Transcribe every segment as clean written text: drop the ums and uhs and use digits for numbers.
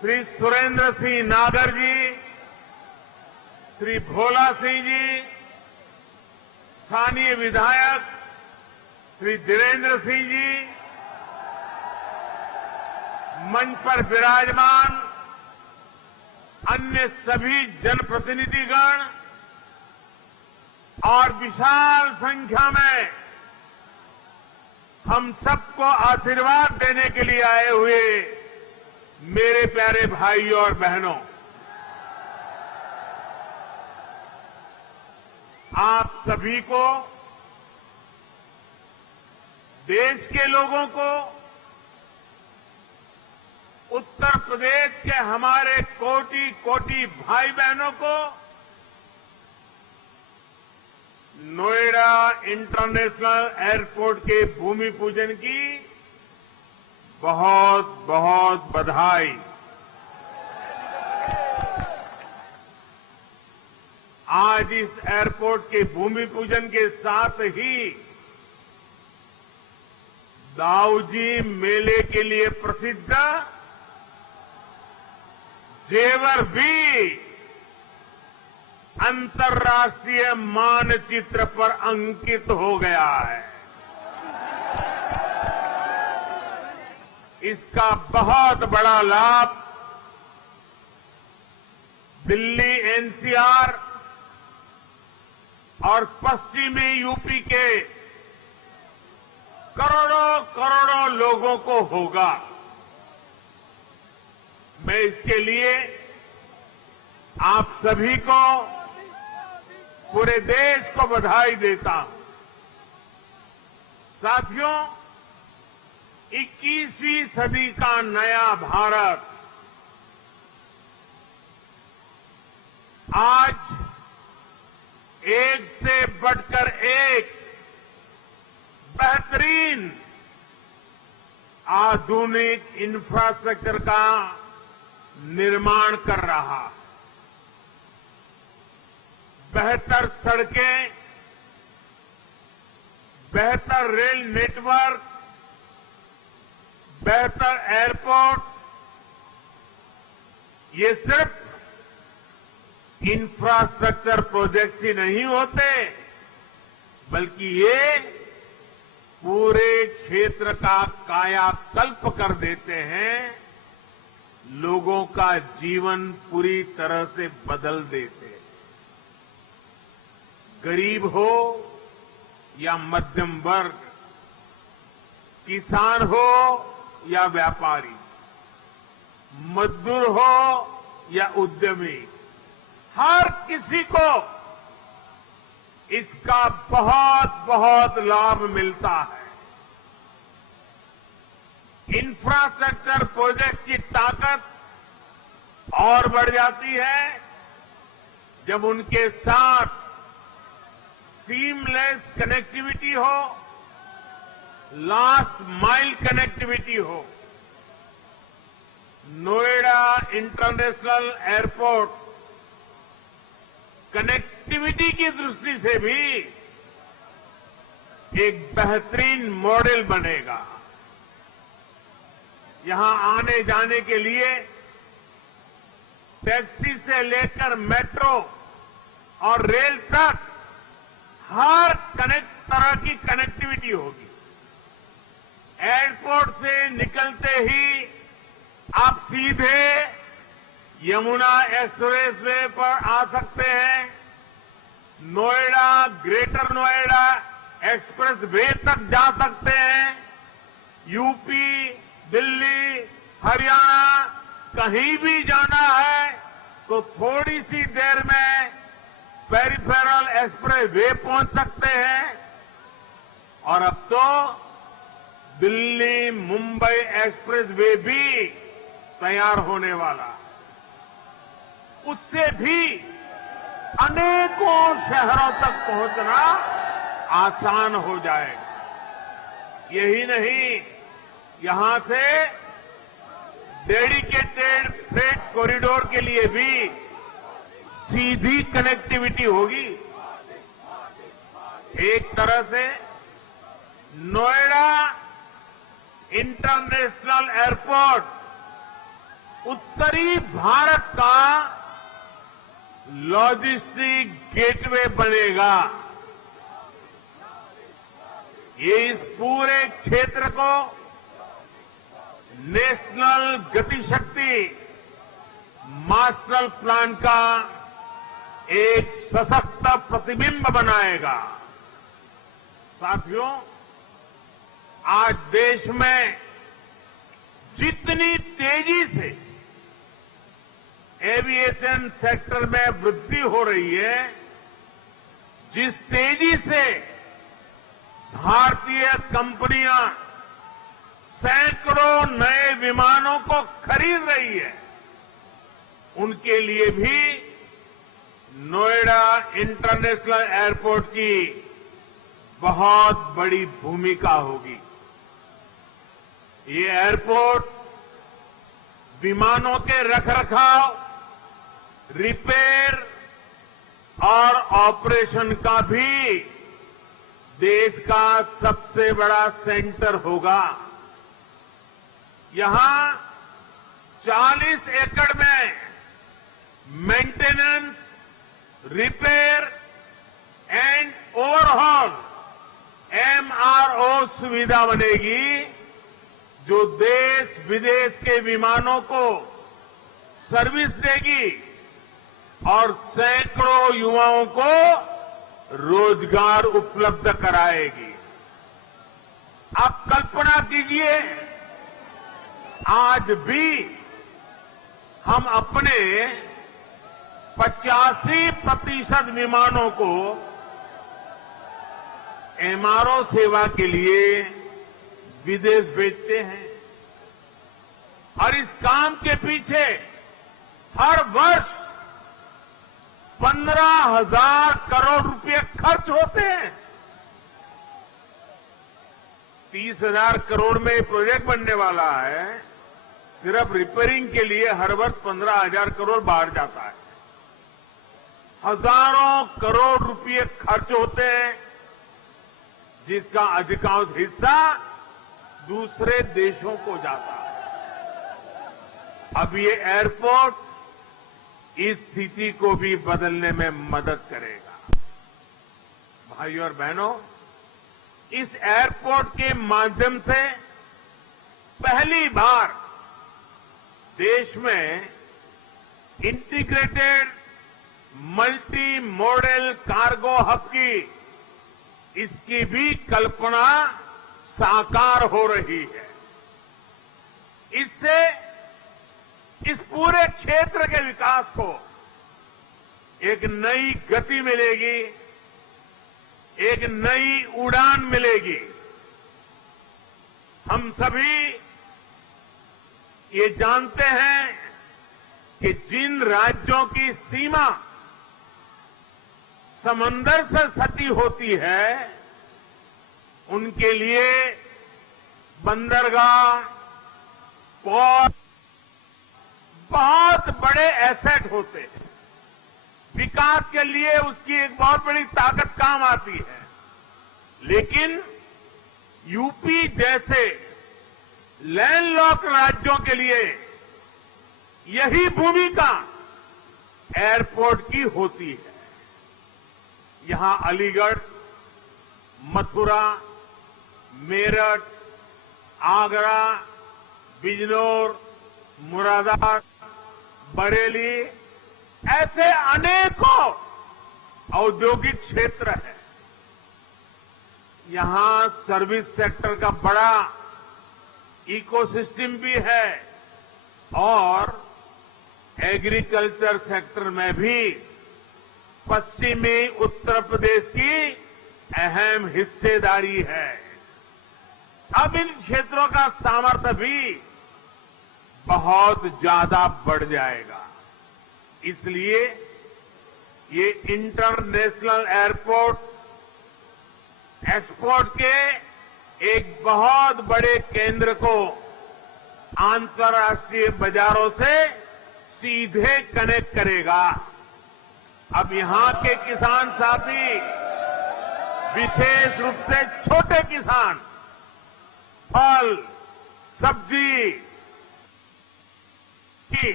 श्री सुरेंद्र सिंह नागर जी, श्री भोला सिंह जी, स्थानीय विधायक श्री धीरेन्द्र सिंह जी, मंच पर विराजमान अन्य सभी जनप्रतिनिधिगण और विशाल संख्या में हम सबको आशीर्वाद देने के लिए आए हुए मेरे प्यारे भाइयों और बहनों, आप सभी को, देश के लोगों को, उत्तर प्रदेश के हमारे कोटि कोटि भाई बहनों को नोएडा इंटरनेशनल एयरपोर्ट के भूमि पूजन की बहुत बहुत बधाई। आज इस एयरपोर्ट के भूमि पूजन के साथ ही दाऊजी मेले के लिए प्रसिद्ध जेवर भी अंतर्राष्ट्रीय मानचित्र पर अंकित हो गया है। इसका बहुत बड़ा लाभ दिल्ली एनसीआर और पश्चिमी यूपी के करोड़ों करोड़ों लोगों को होगा। मैं इसके लिए आप सभी को, पूरे देश को बधाई देता हूं। साथियों, 21वीं सदी का नया भारत आज एक से बढ़कर एक बेहतरीन आधुनिक इंफ्रास्ट्रक्चर का निर्माण कर रहा। बेहतर सड़कें, बेहतर रेल नेटवर्क, बेहतर एयरपोर्ट, ये सिर्फ इंफ्रास्ट्रक्चर प्रोजेक्ट्स ही नहीं होते, बल्कि ये पूरे क्षेत्र का कायाकल्प कर देते हैं, लोगों का जीवन पूरी तरह से बदल देते हैं। गरीब हो या मध्यम वर्ग, किसान हो या व्यापारी, मजदूर हो या उद्यमी, हर किसी को इसका बहुत बहुत लाभ मिलता है। इंफ्रास्ट्रक्चर प्रोजेक्ट की ताकत और बढ़ जाती है जब उनके साथ सीमलेस कनेक्टिविटी हो, लास्ट माइल कनेक्टिविटी हो। नोएडा इंटरनेशनल एयरपोर्ट कनेक्टिविटी की दृष्टि से भी एक बेहतरीन मॉडल बनेगा। यहां आने जाने के लिए टैक्सी से लेकर मेट्रो और रेल तक हर तरह की कनेक्टिविटी होगी। एयरपोर्ट से निकलते ही आप सीधे यमुना एक्सप्रेस वे पर आ सकते हैं। Noida, greater Noida express way तक जा सकते हैं। यूपी, दिल्ली, हरियाणा कहीं भी जाना है तो थोड़ी सी देर में पेरिफेरल एक्सप्रेस वे पहुंच सकते हैं। और अब तो दिल्ली मुंबई एक्सप्रेस वे भी तैयार होने वाला, उससे भी अनेकों शहरों तक पहुंचना आसान हो जाएगा। यही नहीं, यहां से डेडिकेटेड फ्रेट कॉरिडोर के लिए भी सीधी कनेक्टिविटी होगी। एक तरह से नोएडा इंटरनेशनल एयरपोर्ट उत्तरी भारत का लॉजिस्टिक गेटवे बनेगा। ये इस पूरे क्षेत्र को नेशनल गतिशक्ति मास्टर प्लान का एक सशक्त प्रतिबिंब बनाएगा। साथियों, आज देश में जितनी तेजी से एविएशन सेक्टर में वृद्धि हो रही है, जिस तेजी से भारतीय कंपनियां सैकड़ों नए विमानों को खरीद रही है, उनके लिए भी नोएडा इंटरनेशनल एयरपोर्ट की बहुत बड़ी भूमिका होगी। ये एयरपोर्ट विमानों के रखरखाव, रिपेयर और ऑपरेशन का भी देश का सबसे बड़ा सेंटर होगा। यहां 40 एकड़ में maintenance, repair and overhaul MRO सुविधा बनेगी, जो देश विदेश के विमानों को सर्विस देगी और सैकड़ों युवाओं को रोजगार उपलब्ध कराएगी। आप कल्पना कीजिए, आज भी हम अपने 85% विमानों को MRO सेवा के लिए विदेश भेजते हैं और इस काम के पीछे हर वर्ष 15,000 करोड़ रुपए खर्च होते हैं। 30,000 करोड़ में प्रोजेक्ट बनने वाला है, सिर्फ रिपेयरिंग के लिए हर वर्ष 15,000 करोड़ बाहर जाता है। हजारों करोड़ रुपए खर्च होते हैं, जिसका अधिकांश हिस्सा दूसरे देशों को जाता है। अब ये एयरपोर्ट इस स्थिति को भी बदलने में मदद करेगा। भाइयों और बहनों, इस एयरपोर्ट के माध्यम से पहली बार देश में integrated multi modal cargo hub की इसकी भी कल्पना साकार हो रही है। इससे इस पूरे क्षेत्र के विकास को एक नई गति मिलेगी, एक नई उड़ान मिलेगी। हम सभी ये जानते हैं कि जिन राज्यों की सीमा समंदर से सटी होती है, उनके लिए बंदरगाह, पोर्ट बहुत बड़े एसेट होते हैं। विकास के लिए उसकी एक बहुत बड़ी ताकत काम आती है। लेकिन यूपी जैसे लैंडलॉक्ड राज्यों के लिए यही भूमिका एयरपोर्ट की होती है। यहां अलीगढ़, मथुरा, मेरठ, आगरा, बिजनौर, मुरादाबाद, बरेली ऐसे अनेकों औद्योगिक क्षेत्र हैं। यहां सर्विस सेक्टर का बड़ा इकोसिस्टम भी है और एग्रीकल्चर सेक्टर में भी पश्चिमी उत्तर प्रदेश की अहम हिस्सेदारी है। अब इन क्षेत्रों का सामर्थ्य भी बहुत ज्यादा बढ़ जाएगा। इसलिए ये इंटरनेशनल एयरपोर्ट एक्सपोर्ट के एक बहुत बड़े केंद्र को अंतर्राष्ट्रीय बाजारों से सीधे कनेक्ट करेगा। अब यहां के किसान साथी, विशेष रूप से छोटे किसान, फल, सब्जी की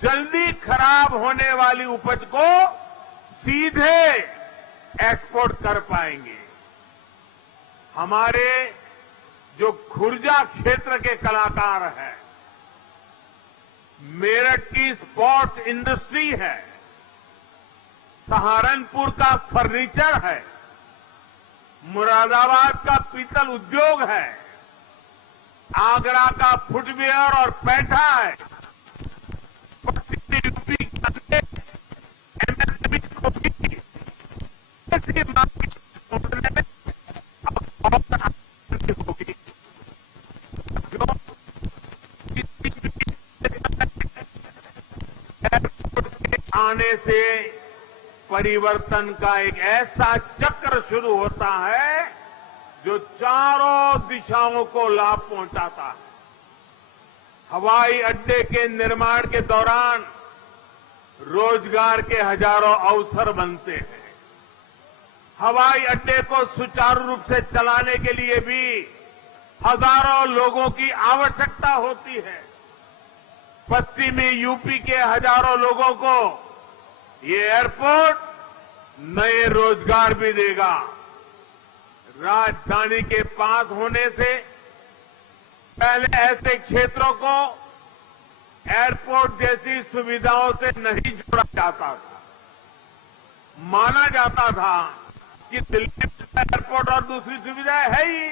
जल्दी खराब होने वाली उपज को सीधे एक्सपोर्ट कर पाएंगे। हमारे जो खुर्जा क्षेत्र के कलाकार हैं, मेरठ की स्पोर्ट्स इंडस्ट्री है, सहारनपुर का फर्नीचर है, मुरादाबाद का पीतल उद्योग है, आगरा का फुटवियर और पैठा है, पश्चिमी यूपी का एमएसएमई को भी ऐसी मार्केट छोड़ने में बहुत आसानी होगी। एयरपोर्ट के आने से परिवर्तन का एक ऐसा चक्र शुरू होता है जो चारों दिशाओं को लाभ पहुंचाता है। हवाई अड्डे के निर्माण के दौरान रोजगार के हजारों अवसर बनते हैं। हवाई अड्डे को सुचारू रूप से चलाने के लिए भी हजारों लोगों की आवश्यकता होती है। पश्चिमी यूपी के हजारों लोगों को ये एयरपोर्ट नए रोजगार भी देगा। राजधानी के पास होने से पहले ऐसे क्षेत्रों को एयरपोर्ट जैसी सुविधाओं से नहीं जोड़ा जाता था। माना जाता था कि दिल्ली में एयरपोर्ट और दूसरी सुविधाएं है ही।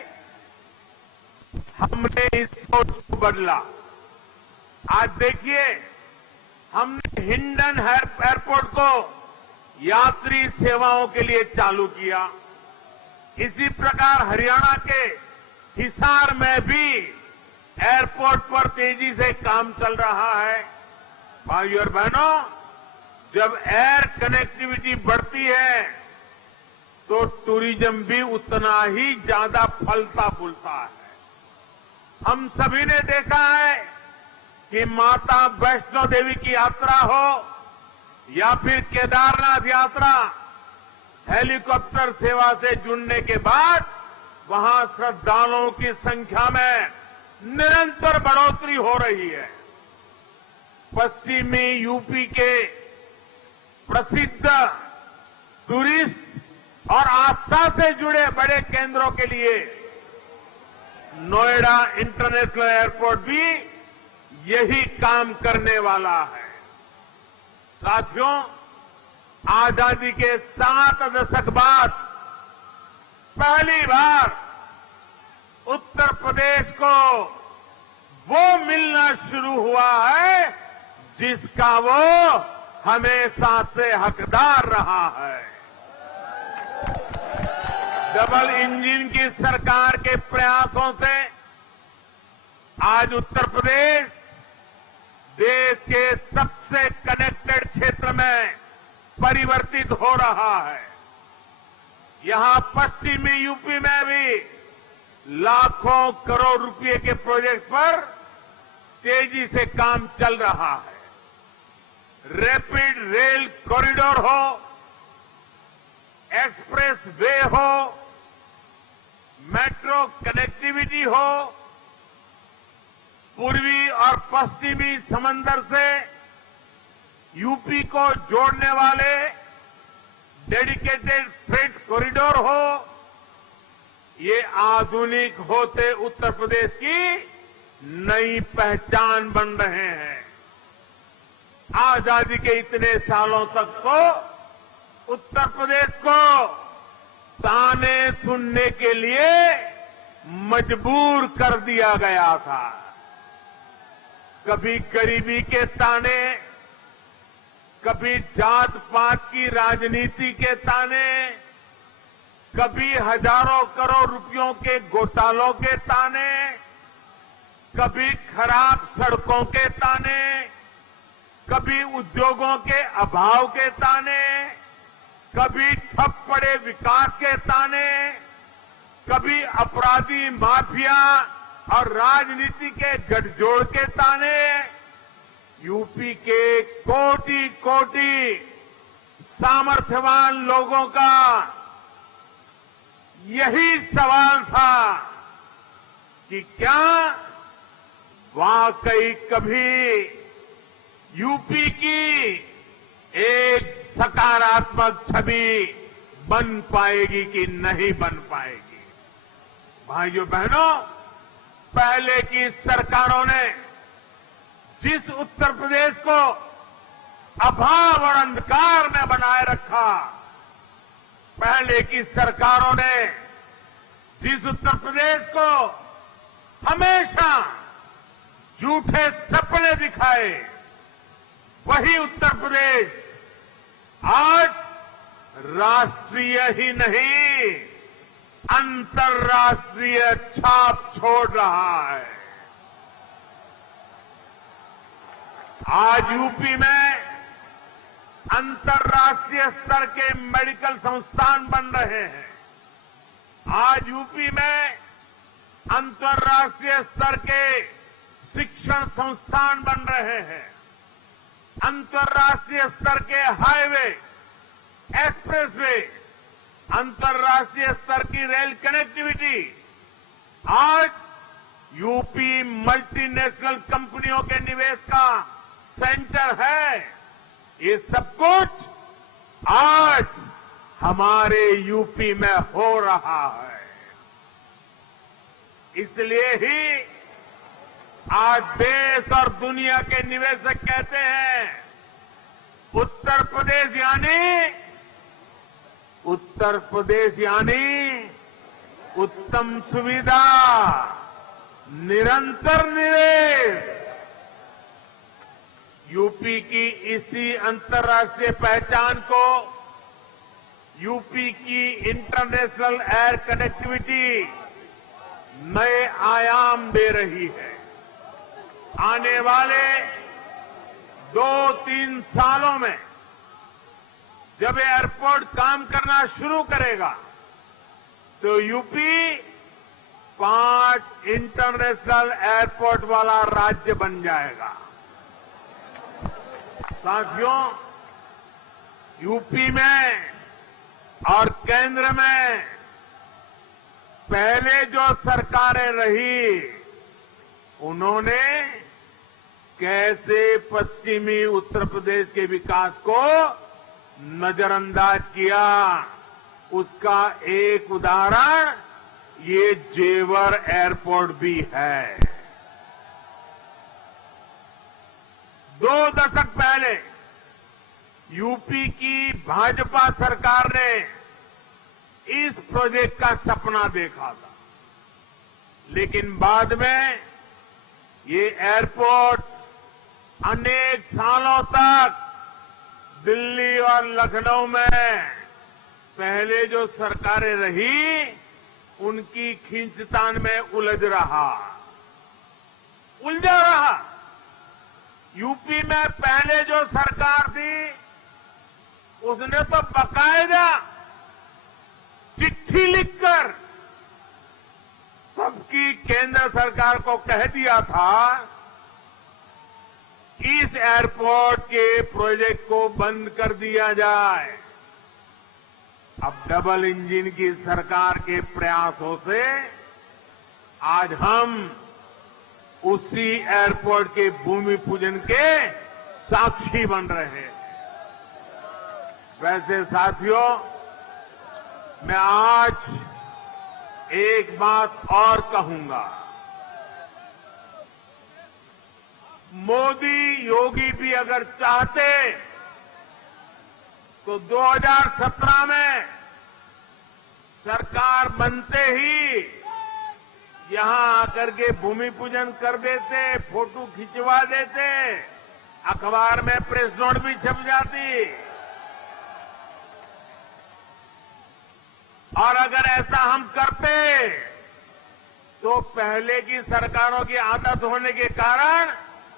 हमने इस सोच को बदला। आज देखिए, हमने हिंडन एयरपोर्ट को यात्री सेवाओं के लिए चालू किया। इसी प्रकार हरियाणा के हिसार में भी एयरपोर्ट पर तेजी से काम चल रहा है। भाइयों और बहनों, जब एयर कनेक्टिविटी बढ़ती है तो टूरिज्म भी उतना ही ज्यादा फलता फूलता है। हम सभी ने देखा है कि माता वैष्णो देवी की यात्रा हो या फिर केदारनाथ यात्रा, हेलीकॉप्टर सेवा से जुड़ने के बाद वहां श्रद्धालुओं की संख्या में निरंतर बढ़ोतरी हो रही है। पश्चिमी यूपी के प्रसिद्ध टूरिस्ट और आस्था से जुड़े बड़े केंद्रों के लिए नोएडा इंटरनेशनल एयरपोर्ट भी यही काम करने वाला है। साथियों, आजादी के 7 दशक बाद पहली बार उत्तर प्रदेश को वो मिलना शुरू हुआ है जिसका वो हमेशा से हकदार रहा है। डबल इंजन की सरकार के प्रयासों से आज उत्तर प्रदेश देश के सबसे कनेक्टेड क्षेत्र में परिवर्तित हो रहा है। यहां पश्चिमी यूपी में भी लाखों करोड़ रुपए के प्रोजेक्ट पर तेजी से काम चल रहा है। रैपिड रेल कॉरिडोर हो, एक्सप्रेस वे हो, मेट्रो कनेक्टिविटी हो, पूर्वी और पश्चिमी समंदर से यूपी को जोड़ने वाले डेडिकेटेड फ्रेट कॉरिडोर हो, ये आधुनिक होते उत्तर प्रदेश की नई पहचान बन रहे हैं। आजादी के इतने सालों तक तो उत्तर प्रदेश को ताने सुनने के लिए मजबूर कर दिया गया था। कभी गरीबी के ताने, कभी जात पात की राजनीति के ताने, कभी हजारों करोड़ रुपयों के घोटालों के ताने, कभी खराब सड़कों के ताने, कभी उद्योगों के अभाव के ताने, कभी ठप पड़े विकास के ताने, कभी अपराधी माफिया और राजनीति के गठजोड़ के ताने। यूपी के कोटि कोटि सामर्थ्यवान लोगों का यही सवाल था कि क्या वाकई कभी यूपी की एक सकारात्मक छवि बन पाएगी कि नहीं बन पाएगी। भाइयों बहनों, पहले की सरकारों ने जिस उत्तर प्रदेश को अभाव और अंधकार में बनाए रखा, पहले की सरकारों ने जिस उत्तर प्रदेश को हमेशा झूठे सपने दिखाए, वही उत्तर प्रदेश आज राष्ट्रीय ही नहीं, अंतर्राष्ट्रीय छाप छोड़ रहा है। आज यूपी में अंतर्राष्ट्रीय स्तर के मेडिकल संस्थान बन रहे हैं। आज यूपी में अंतर्राष्ट्रीय स्तर के शिक्षण संस्थान बन रहे हैं। अंतर्राष्ट्रीय स्तर के हाईवे, एक्सप्रेसवे, अंतर्राष्ट्रीय स्तर की रेल कनेक्टिविटी, आज यूपी मल्टीनेशनल कंपनियों के निवेश का सेंटर है। ये सब कुछ आज हमारे यूपी में हो रहा है। इसलिए ही आज देश और दुनिया के निवेशक कहते हैं, उत्तर प्रदेश यानी उत्तम सुविधा, निरंतर निवेश। यूपी की इसी अंतर्राष्ट्रीय पहचान को यूपी की इंटरनेशनल एयर कनेक्टिविटी नए आयाम दे रही है। आने वाले 2-3 सालों में जब एयरपोर्ट काम करना शुरू करेगा तो यूपी 5 इंटरनेशनल एयरपोर्ट वाला राज्य बन जाएगा। साथियों, यूपी में और केंद्र में पहले जो सरकारें रही, उन्होंने कैसे पश्चिमी उत्तर प्रदेश के विकास को नजरअंदाज किया, उसका एक उदाहरण ये जेवर एयरपोर्ट भी है। 2 दशक पहले यूपी की भाजपा सरकार ने इस प्रोजेक्ट का सपना देखा था, लेकिन बाद में ये एयरपोर्ट अनेक सालों तक दिल्ली और लखनऊ में पहले जो सरकारें रही, उनकी खींचतान में उलझा रहा। यूपी में पहले जो सरकार थी, उसने तो बाकायदा चिट्ठी लिखकर सबकी केंद्र सरकार को कह दिया था, इस एयरपोर्ट के प्रोजेक्ट को बंद कर दिया जाए। अब डबल इंजन की सरकार के प्रयासों से आज हम उसी एयरपोर्ट के भूमि पूजन के साक्षी बन रहे हैं। वैसे साथियों, मैं आज एक बात और कहूंगा। मोदी योगी भी अगर चाहते तो 2017 में सरकार बनते ही यहां आकर के भूमि पूजन कर देते, फोटो खिंचवा देते, अखबार में प्रेस नोट भी छप जाती। और अगर ऐसा हम करते तो पहले की सरकारों की आदत होने के कारण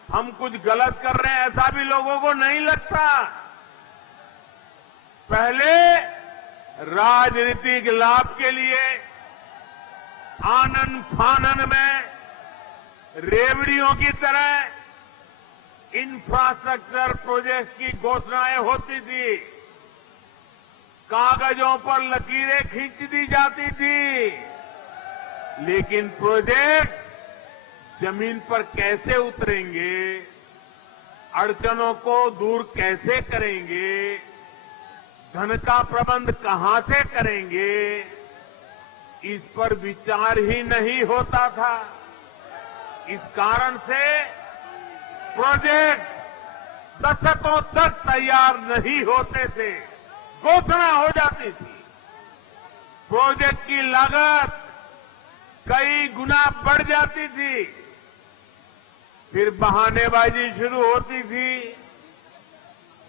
हम कुछ गलत कर रहे हैं ऐसा भी लोगों को नहीं लगता। पहले राजनीतिक लाभ के लिए आनन फानन में रेवड़ियों की तरह इंफ्रास्ट्रक्चर प्रोजेक्ट की घोषणाएं होती थी, कागजों पर लकीरें खींच दी जाती थी, लेकिन प्रोजेक्ट जमीन पर कैसे उतरेंगे, अड़चनों को दूर कैसे करेंगे, धन का प्रबंध कहां से करेंगे, इस पर विचार ही नहीं होता था। इस कारण से प्रोजेक्ट दशकों तक तैयार नहीं होते थे, घोषणा हो जाती थी। प्रोजेक्ट की लागत कई गुना बढ़ जाती थी, फिर बहानेबाजी शुरू होती थी,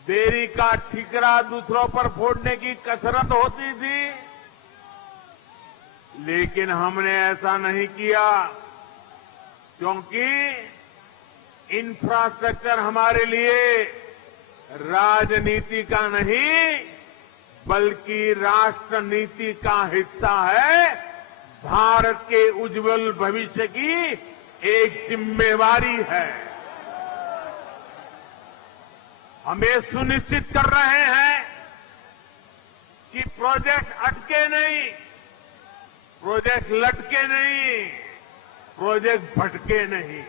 देरी का ठिकरा दूसरों पर फोड़ने की कसरत होती थी। लेकिन हमने ऐसा नहीं किया, क्योंकि इंफ्रास्ट्रक्चर हमारे लिए राजनीति का नहीं बल्कि राष्ट्र नीति का हिस्सा है। भारत के उज्जवल भविष्य की एक जिम्मेवारी है। हम ये सुनिश्चित कर रहे हैं कि प्रोजेक्ट अटके नहीं, प्रोजेक्ट लटके नहीं, प्रोजेक्ट भटके नहीं।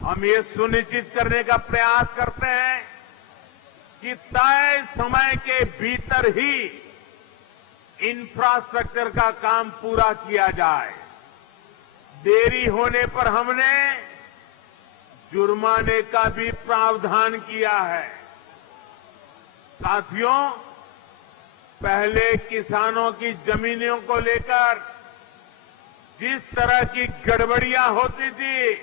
हम ये सुनिश्चित करने का प्रयास करते हैं कि तय समय के भीतर ही इंफ्रास्ट्रक्चर का काम पूरा किया जाए। देरी होने पर हमने जुर्माने का भी प्रावधान किया है। साथियों, पहले किसानों की जमीनों को लेकर जिस तरह की गड़बड़ियां होती थी,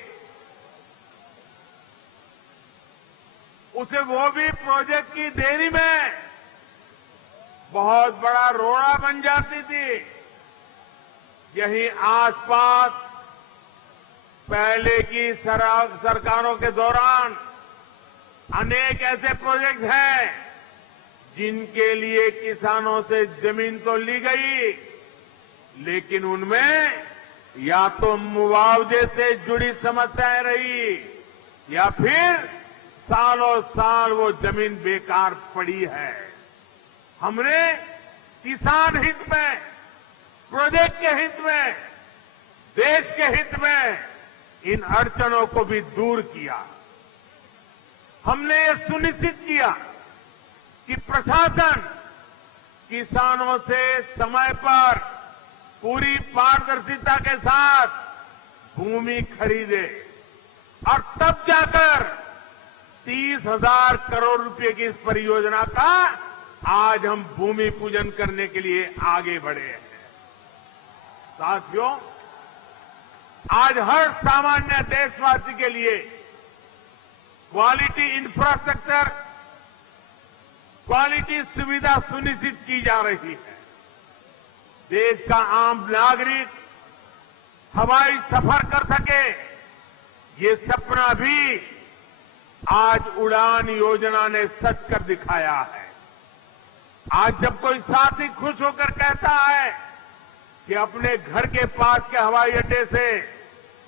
उसे वो भी प्रोजेक्ट की देरी में बहुत बड़ा रोड़ा बन जाती थी। यही आसपास पहले की सरकारों के दौरान अनेक ऐसे प्रोजेक्ट हैं जिनके लिए किसानों से जमीन तो ली गई, लेकिन उनमें या तो मुआवजे से जुड़ी समस्याएं रही या फिर सालों साल वो जमीन बेकार पड़ी है। हमने किसान हित में, प्रोजेक्ट के हित में, देश के हित में इन अड़चनों को भी दूर किया। हमने ये सुनिश्चित किया कि प्रशासन किसानों से समय पर पूरी पारदर्शिता के साथ भूमि खरीदे और तब जाकर 30,000 करोड़ रुपए की इस परियोजना का आज हम भूमि पूजन करने के लिए आगे बढ़े हैं। साथियों, आज हर सामान्य देशवासी के लिए क्वालिटी इंफ्रास्ट्रक्चर, क्वालिटी सुविधा सुनिश्चित की जा रही है। देश का आम नागरिक हवाई सफर कर सके, ये सपना भी आज उड़ान योजना ने सच कर दिखाया है। आज जब कोई साथी खुश होकर कहता है कि अपने घर के पास के हवाई अड्डे से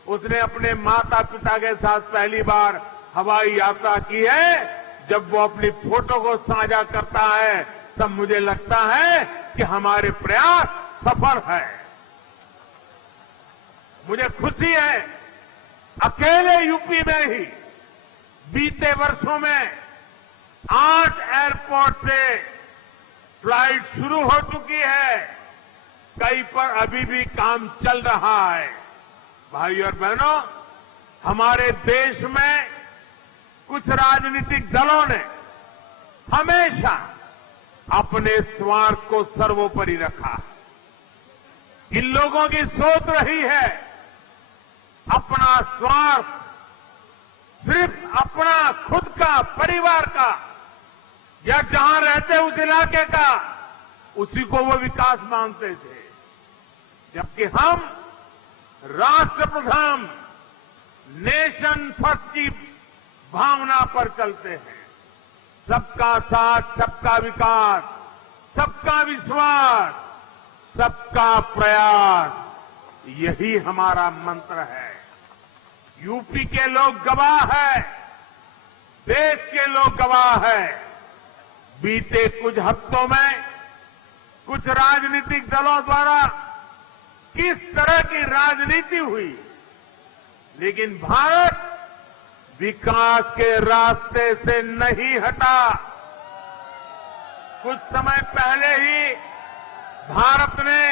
उसने अपने माता पिता के साथ पहली बार हवाई यात्रा की है, जब वो अपनी फोटो को साझा करता है, तब मुझे लगता है कि हमारे प्रयास सफल है। मुझे खुशी है, अकेले यूपी में ही बीते वर्षों में 8 एयरपोर्ट से फ्लाइट शुरू हो चुकी है, कई पर अभी भी काम चल रहा है। भाई और बहनों, हमारे देश में कुछ राजनीतिक दलों ने हमेशा अपने स्वार्थ को सर्वोपरि रखा। इन लोगों की सोच रही है अपना स्वार्थ, सिर्फ अपना खुद का, परिवार का या जहां रहते उस इलाके का, उसी को वो विकास मानते थे। जबकि हम राष्ट्र प्रथम, नेशन फर्स्ट की भावना पर चलते हैं। सबका साथ, सबका विकास, सबका विश्वास, सबका प्रयास, यही हमारा मंत्र है। यूपी के लोग गवाह है, देश के लोग गवाह है। बीते कुछ हफ्तों में कुछ राजनीतिक दलों द्वारा किस तरह की राजनीति हुई, लेकिन भारत विकास के रास्ते से नहीं हटा। कुछ समय पहले ही भारत ने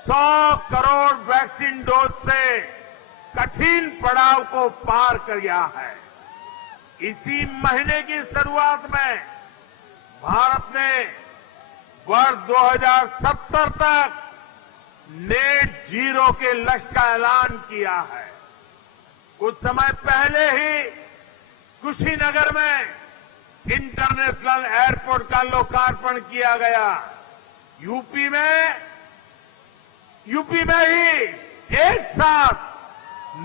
100 करोड़ वैक्सीन डोज से कठिन पड़ाव को पार कर गया है। इसी महीने की शुरुआत में भारत ने वर्ष 2070 तक नेट जीरो के लक्ष्य का ऐलान किया है। कुछ समय पहले ही कुशीनगर में इंटरनेशनल एयरपोर्ट का लोकार्पण किया गया। यूपी में ही एक साथ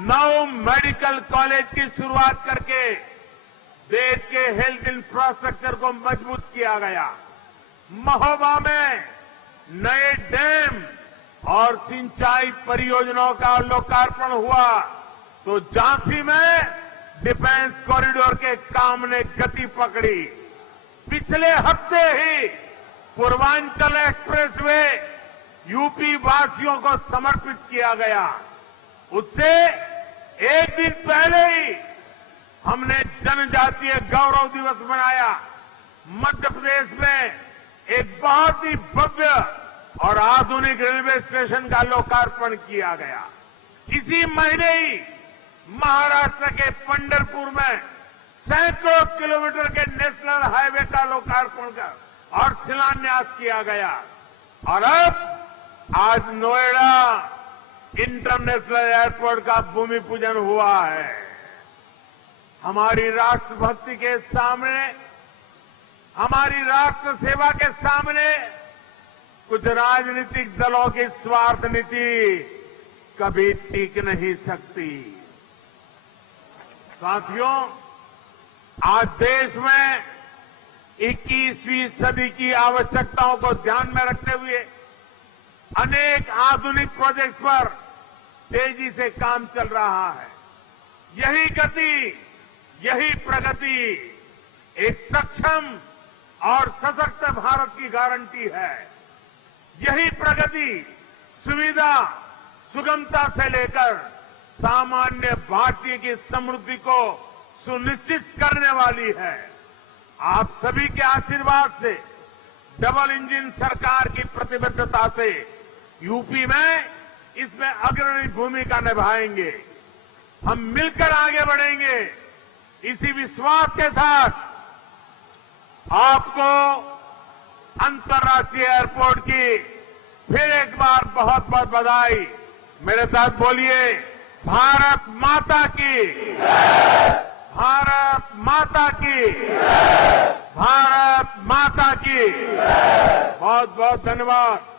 9 मेडिकल कॉलेज की शुरुआत करके देश के हेल्थ इंफ्रास्ट्रक्चर को मजबूत किया गया। महोबा में नए डैम और सिंचाई परियोजनाओं का लोकार्पण हुआ, तो झांसी में डिफेंस कॉरिडोर के काम ने गति पकड़ी। पिछले हफ्ते ही पूर्वांचल एक्सप्रेसवे यूपी वासियों को समर्पित किया गया। उससे एक दिन पहले ही हमने जनजातीय गौरव दिवस मनाया। मध्य प्रदेश में एक बहुत ही भव्य और आधुनिक रेलवे स्टेशन का लोकार्पण किया गया। इसी महीने ही महाराष्ट्र के पंढरपुर में सैकड़ों किलोमीटर के नेशनल हाईवे का लोकार्पण और शिलान्यास किया गया। और अब आज नोएडा इंटरनेशनल एयरपोर्ट का भूमि पूजन हुआ है। हमारी राष्ट्रभक्ति के सामने, हमारी राष्ट्र सेवा के सामने कुछ राजनीतिक दलों की स्वार्थ नीति कभी टिक नहीं सकती। साथियों, आज देश में 21वीं सदी की आवश्यकताओं को ध्यान में रखते हुए अनेक आधुनिक प्रोजेक्ट पर तेजी से काम चल रहा है। यही गति, यही प्रगति एक सक्षम और सशक्त भारत की गारंटी है। यही प्रगति सुविधा, सुगमता से लेकर सामान्य भारतीय की समृद्धि को सुनिश्चित करने वाली है। आप सभी के आशीर्वाद से, डबल इंजन सरकार की प्रतिबद्धता से यूपी में इसमें अग्रणी भूमिका निभाएंगे। हम मिलकर आगे बढ़ेंगे। इसी विश्वास के साथ आपको अंतर्राष्ट्रीय एयरपोर्ट की फिर एक बार बहुत बहुत बधाई। मेरे साथ बोलिए, भारत माता की, भारत माता की, भारत माता की। बहुत बहुत धन्यवाद।